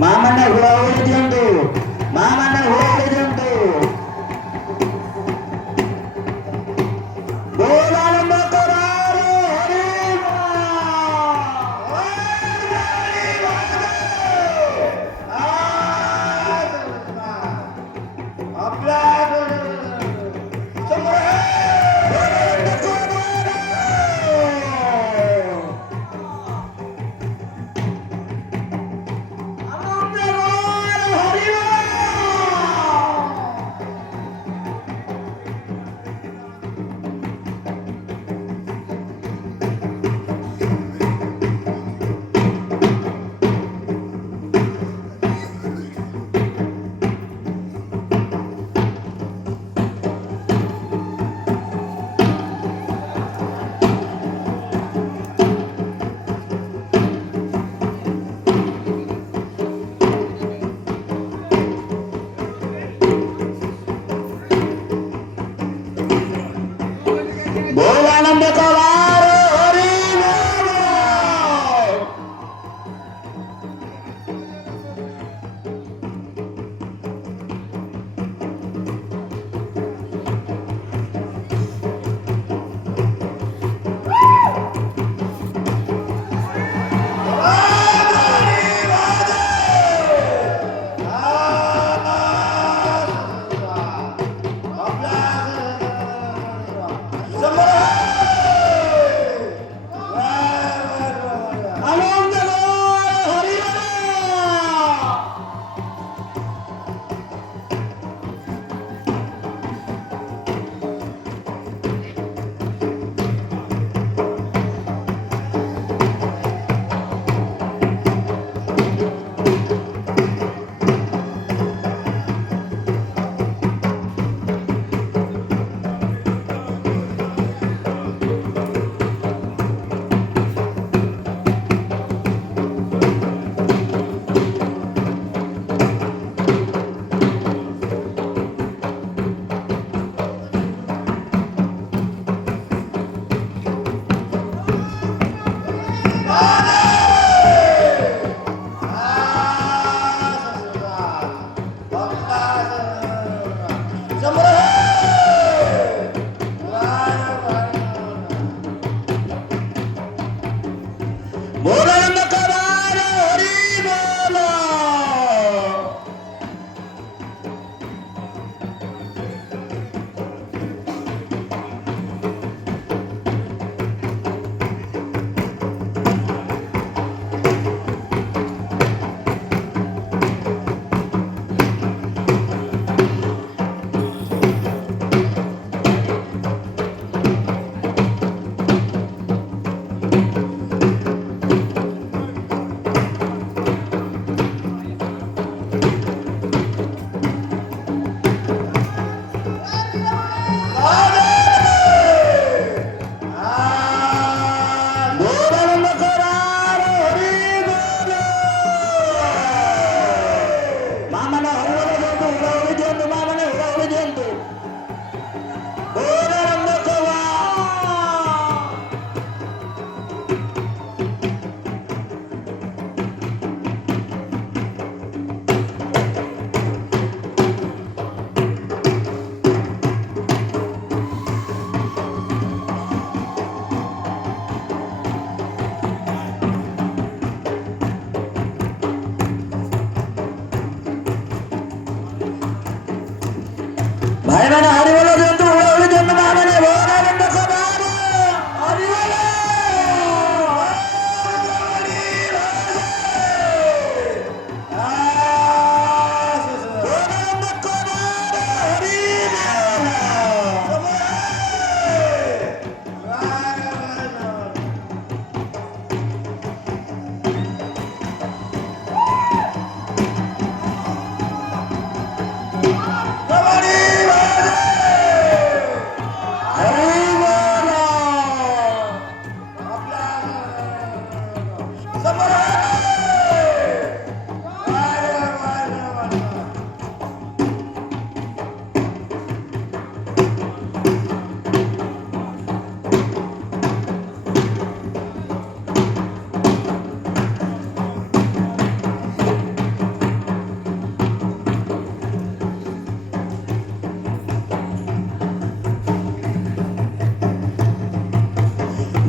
ಮಾಮನ ಹುಳ ಉಳಿದುಂಟು ಮಾಮನ ಹುಳ ಉಳಿದುಂಟು ಗೋಲಾನಂದ ಕೊರಾರು ಗೋಲಾನಂದ ಕೊರಾರು ಗೋಲಾನಂದ ಕೊರಾರು ಹರಿಬೋಲ भाई मैंने हरी बोलो जंतु उड़े जंतु मामने बोलानंद कबारो हरी बोलो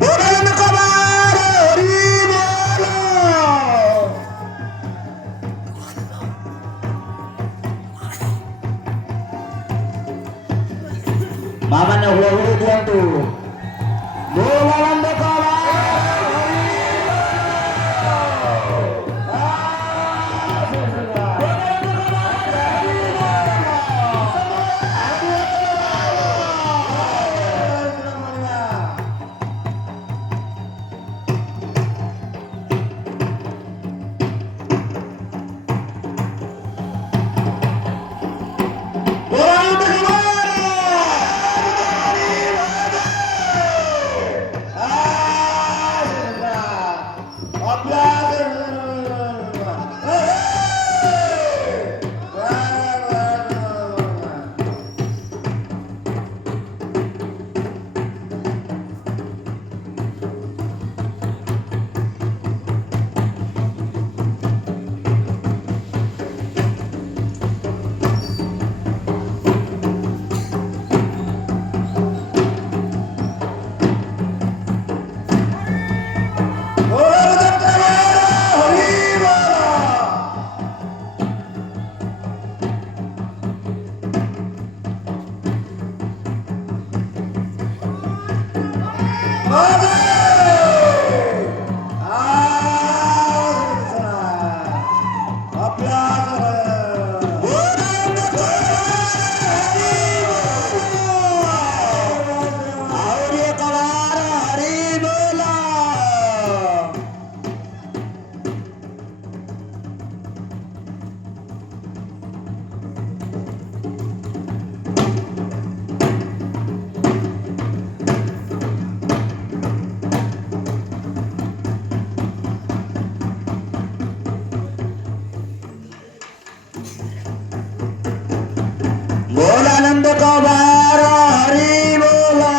बोलानंद कबारो हरी बोलानंद कबारो हरी बोलो मामाने उड़े जंतु बोलानंद कबारो हरी बोलो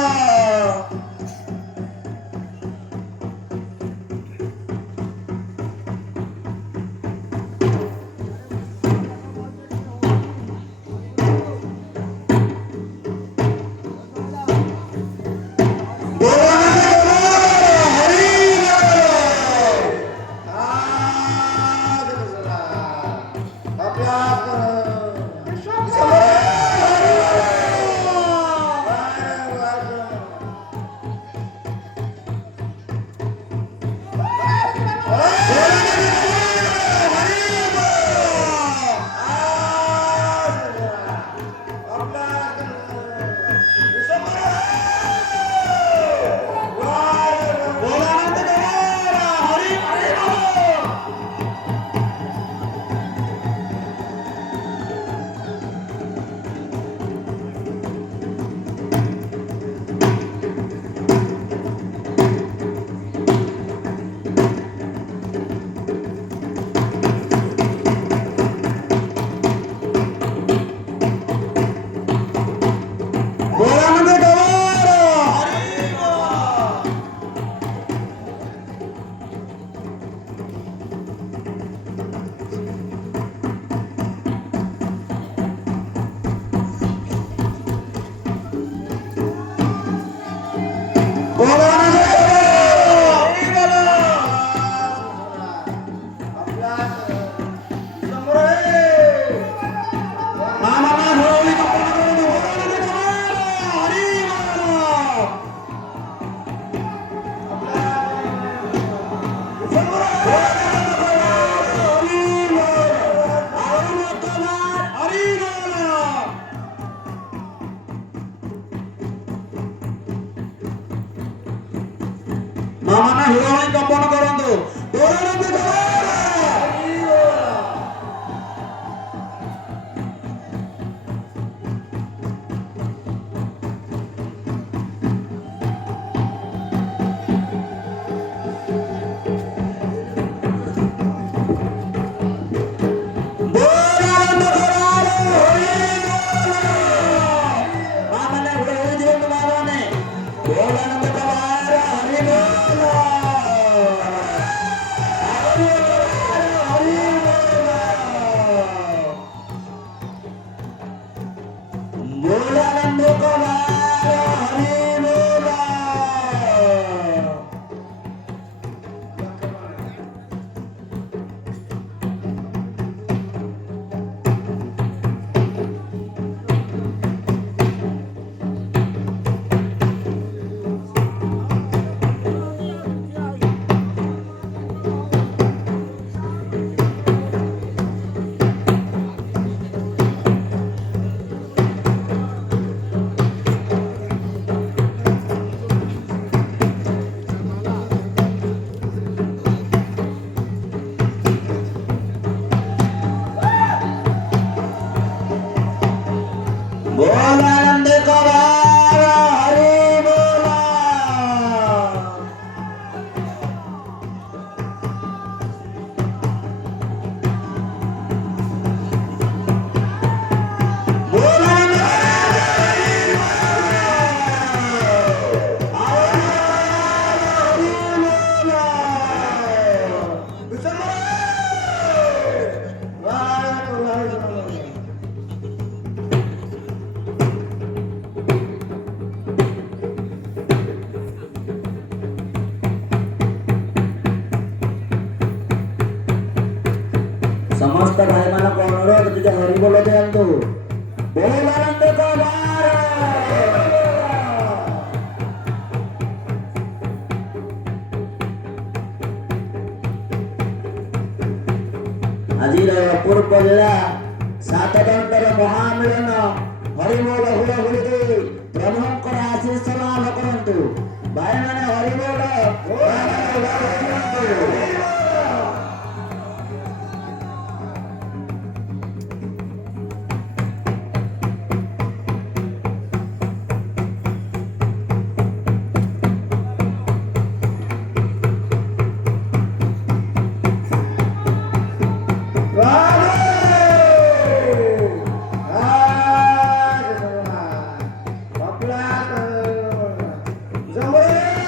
सामान्य हिरोइन कंपाउंड କରନ୍ତୁ ବୋଲାନନ୍ଦ समस्त भाई माना अनुरोध तुझे हरि बोलो दियंतु बोलानंद को আজি ଅପୁର ପଡ଼ିଲା ସାତ ଦନ୍ତର ମହାମିଳନ ହରିବୋଲ ହୁଳ ହୁଳିକି ପ୍ରଭୁଙ୍କର ଆଶୀଷ ଲାଭ କରନ୍ତୁ ଭାଇମାନେ ହରିବୋଲ Jambore!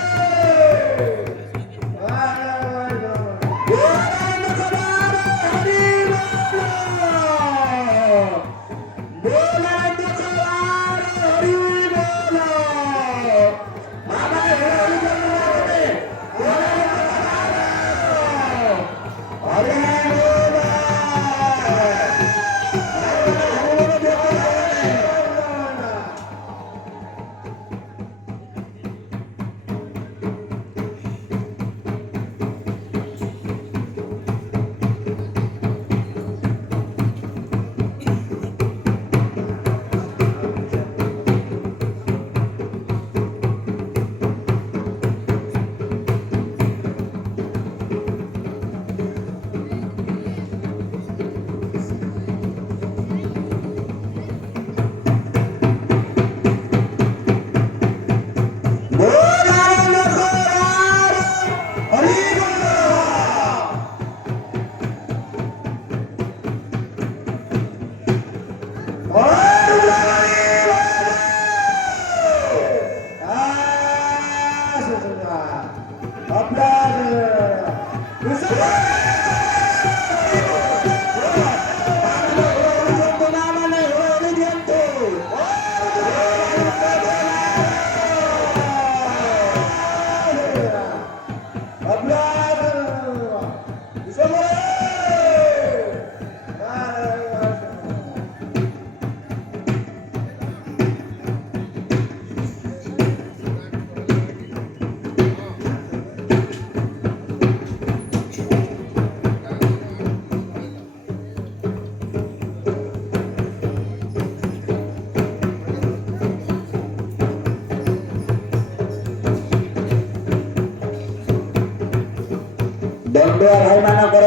खेलुआ भाई मानकर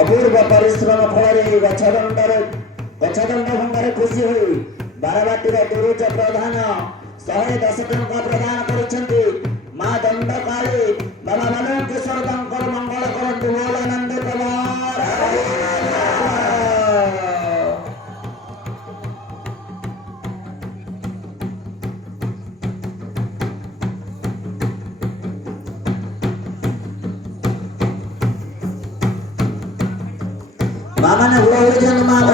अपूर्व परिश्रम फल गछदंड भंगार खुशी हुई बारवाटीर दुरुज प्रधान 110 टंका प्रदान करिसेंती मां दंडकाली बाबा बालकेश्वर तांकर मंगल करंतु बोल आनंद कुमार मामा ने हुआ जन मामा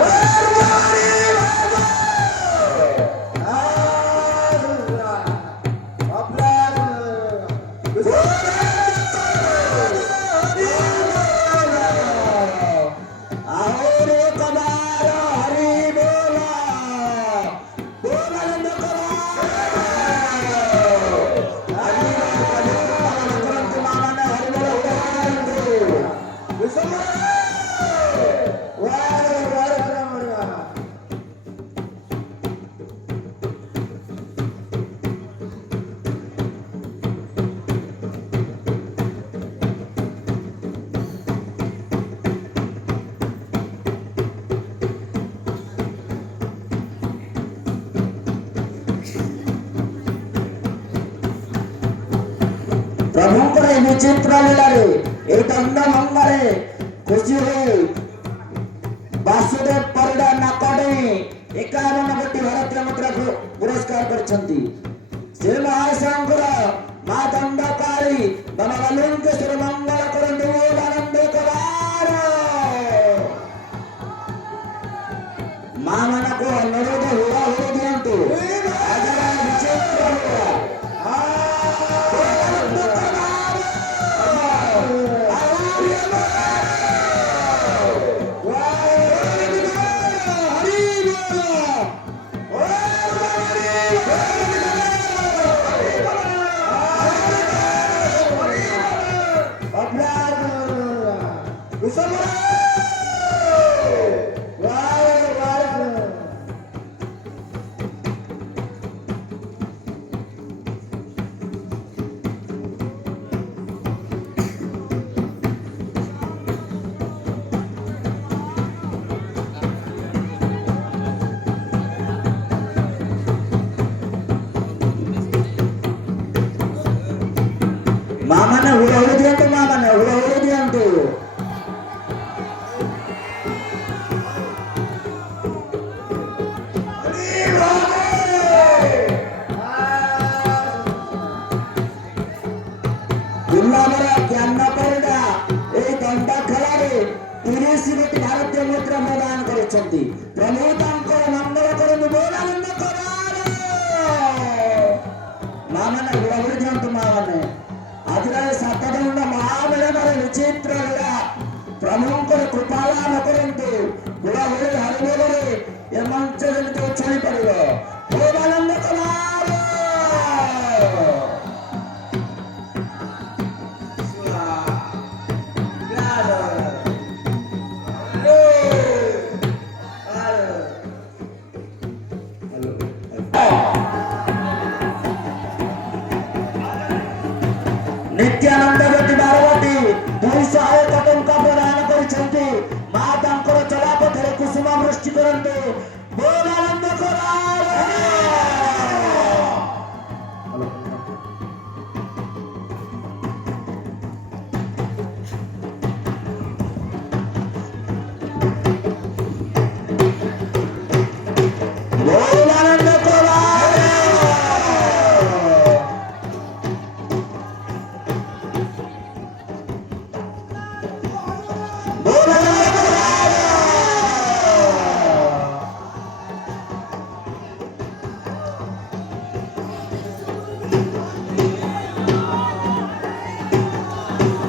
प्रभुंकर विचित्र लीलारे दंड भंगारे खुशी हुई वासुदेव परिडा नाकड़े 51 कोटी भारतीय मुद्रा पुरस्कार करछंती श्री महाशंकर मां दंडकारी बाबा बालकेश्वर मंगल करंतु आनंद कुमार मां मन को अनुरोध हुआ हो दियंतु मामा ने हुआ दियंतु मामा ने हुआ दियंतु ज्ञान परिडा दंड खेल 30 कोटी भारतीय मुद्रा प्रदान करिसेंती प्रभु तांकर मंगल करंतु बोल आनंद कुमार मामा ने हुआ दियंतु मामा ने आज 7 दंड महामेलन विचित्र लीला प्रभुंकर कृपालाभ करंतु बुढ़ा बुढ़ी हरिबोलरे ए मंच जनित उछली पड़िबो बोल आनंद कुमार नित्यानंद रेड्डी बारवाटी 201 टंका प्रदान करिसेंती मां तांकर चला पथरे कुसुम वृष्टि करंतु बोल आनंद कुमार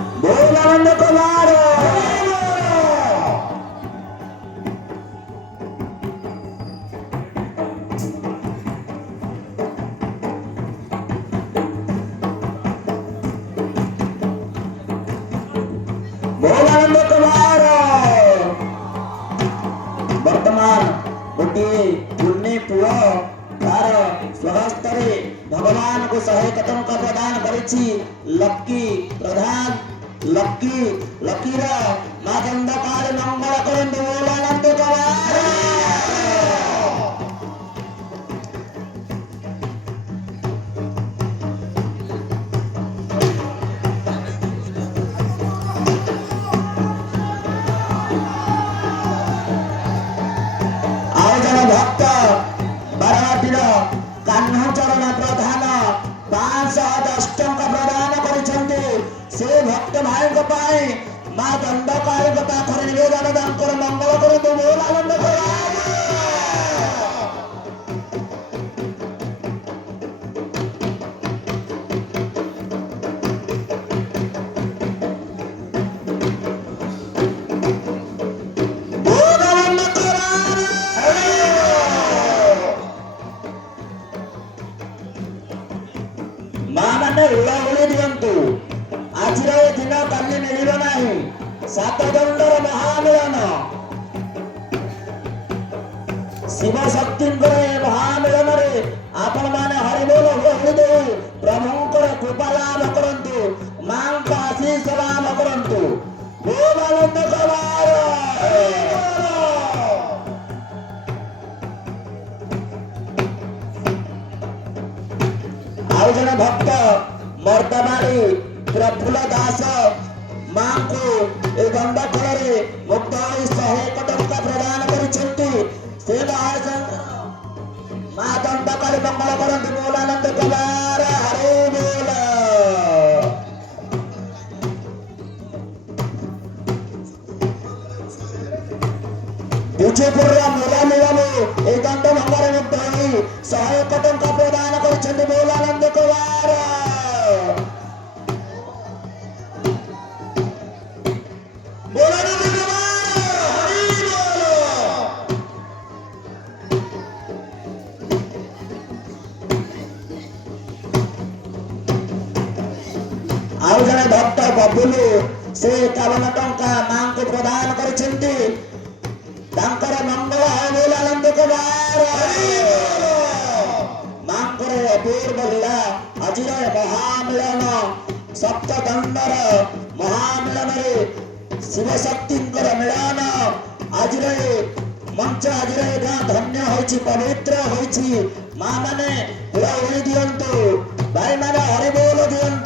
बोल आनंद कुमार वर्तमान गोटे पुण्य पुओ तार स्वहस्ତରେ भगवान को 101 टंका प्रदान करिछि लक्की प्रधान ଲକିର ମା ଦଣ୍ଡକାଳୀ ମଙ୍ଗଳ କରନ୍ତୁ ବୋଲାନନ୍ଦ କବାର। ଆଉ ଜଣେ ଭକ୍ତ ବାରବାଟୀର କାହ୍ନଚରଣ ପ୍ରଧାନ 510 ଟଙ୍କା ପ୍ରଦାନ କରିଛନ୍ତି। ସେ ଭକ୍ତ ଭାଇଙ୍କ ପାଇଁ ମା ଦଣ୍ଡକାଳୀଙ୍କ ପାଖରେ ନିବେଦନ ତାଙ୍କର ମଙ୍ଗଳ କରନ୍ତୁ ବୋଲାନନ୍ଦ ମା ମାନେ ହୁଳାହୁଳି ଦିଅନ୍ତୁ। ଆଜିର ଏ ଦିନ କାଲି ମିଳିବ ନାହିଁ। ସାତ ଦଣ୍ଡର ମହାମିଳନ, ଶିବ ଶକ୍ତିଙ୍କର ଏ ମହାମିଳନରେ ଆପଣ ମାନେ ହରିବୋଲ ହୁଳାହୁଳି ଦେଇ ପ୍ରଭୁଙ୍କର କୃପା ଲାଭ କରନ୍ତୁ, ମାଙ୍କ ଆଶୀଷ ଲାଭ କରନ୍ତୁ। ବୋଲାନନ୍ଦ କବାର। ଆଉ ଜଣେ ଭକ୍ତ ମର୍ଦ୍ଦମାଳି ପ୍ରଫୁଲ୍ଲ ଦାସ ମାଙ୍କୁ ଏ ଦଣ୍ଡ ଫଳରେ ମୁକ୍ତ ହୋଇ 101 ଟଙ୍କା ପ୍ରଦାନ କରିଛନ୍ତି। ସେ ମା ଦଣ୍ଡକାଳୀ ମଙ୍ଗଳ କରନ୍ତୁ ବୋଲାନନ୍ଦ କବାର। ହରେ ବୋଲ। ବିଜେପୁରର ମୁରାଲି ବାବୁ ଏ ଦଣ୍ଡ ଭଙ୍ଗରେ ମୁକ୍ତ ହୋଇ 101 ଟଙ୍କା ପ୍ରଦାନ କରିଛନ୍ତି ବୋଲାନନ୍ଦ କବାର। ଆଉ ଜଣେ ଭକ୍ତ ବବୁଲୁ ସେ 51 ଟଙ୍କା ମାଙ୍କୁ ପ୍ରଦାନ କରିଛନ୍ତି। ତାଙ୍କର ମଙ୍ଗଳ ବୋଲାନନ୍ଦ କବାର। ମାଙ୍କର ଅପୂର୍ବ ଲୀଳା ଆଜିର ମହାମିଳନ, ସପ୍ତ ଦଣ୍ଡର ମହାମିଳନରେ ଶିବ ଶକ୍ତିଙ୍କର ମିଳନ। ଆଜିର ମଞ୍ଚ ଆଜିର ଗାଁ ଧନ୍ୟ ହୋଇଛି, ପବିତ୍ର ହୋଇଛି। ମା ମାନେ ହୁଳାହୁଳି ଦିଅନ୍ତୁ, ଭାଇ ମାନେ ହରିବୋଲ ଦିଅନ୍ତୁ।